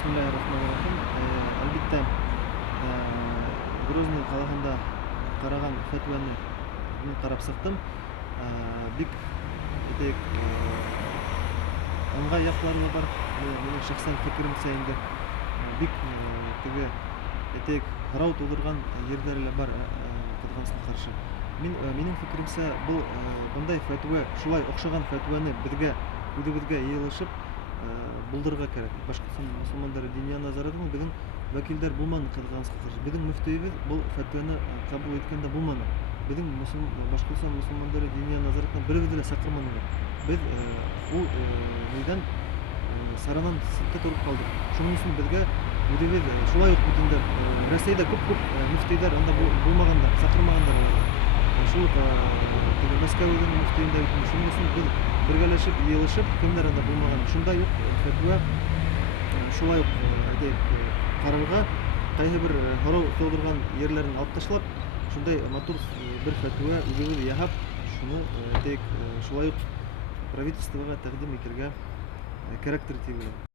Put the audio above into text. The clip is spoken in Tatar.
Bismillahirrahmanirrahim. Albatta, Grozny қалағанда қараған фәтуаны мен қарап сықтым. Бик етек ыңғай яқлары бар. Менің шахсан фикрім сәйінде бик теге етек һорау тудырган ерләре бар Кыргызстанга каршы. Менің фикримчә, бұл bunday фәтуа, шулай охшаган фәтуаны безгә үзебезгә йыелышып булдырырга кирәк. Башкортстан мусулмандары диния назаратын безнең вәкилләр булманы Кыргызстанга каршы. Безнең мөфтиебез бұл фәтуаны кабул иткәндә булманы. Безнең Башкортстан мусулмандары диния назаратына беребез дә сакырманы. Без ул мейдан саранан сытта турып калдык. Шуның өчен безгә үзебез шулай ук бүтәннәр Россиядә күп мөфтиләр анда булмагандар, сакырмагандар. Шул Мәскәүдән мөфтиендә шуның өчен без бергәләшеп, йыелышып, кемнәр анда булмаган. Шундай ук фәтва шулай ук карарга кайсы бер һорау тудырган ерләрен алып ташлап, шундай матур бер фәтва үзебез яһап, шуны шулай ук правительствога тәкъдим итәргә кирәктер дип уйлыйм.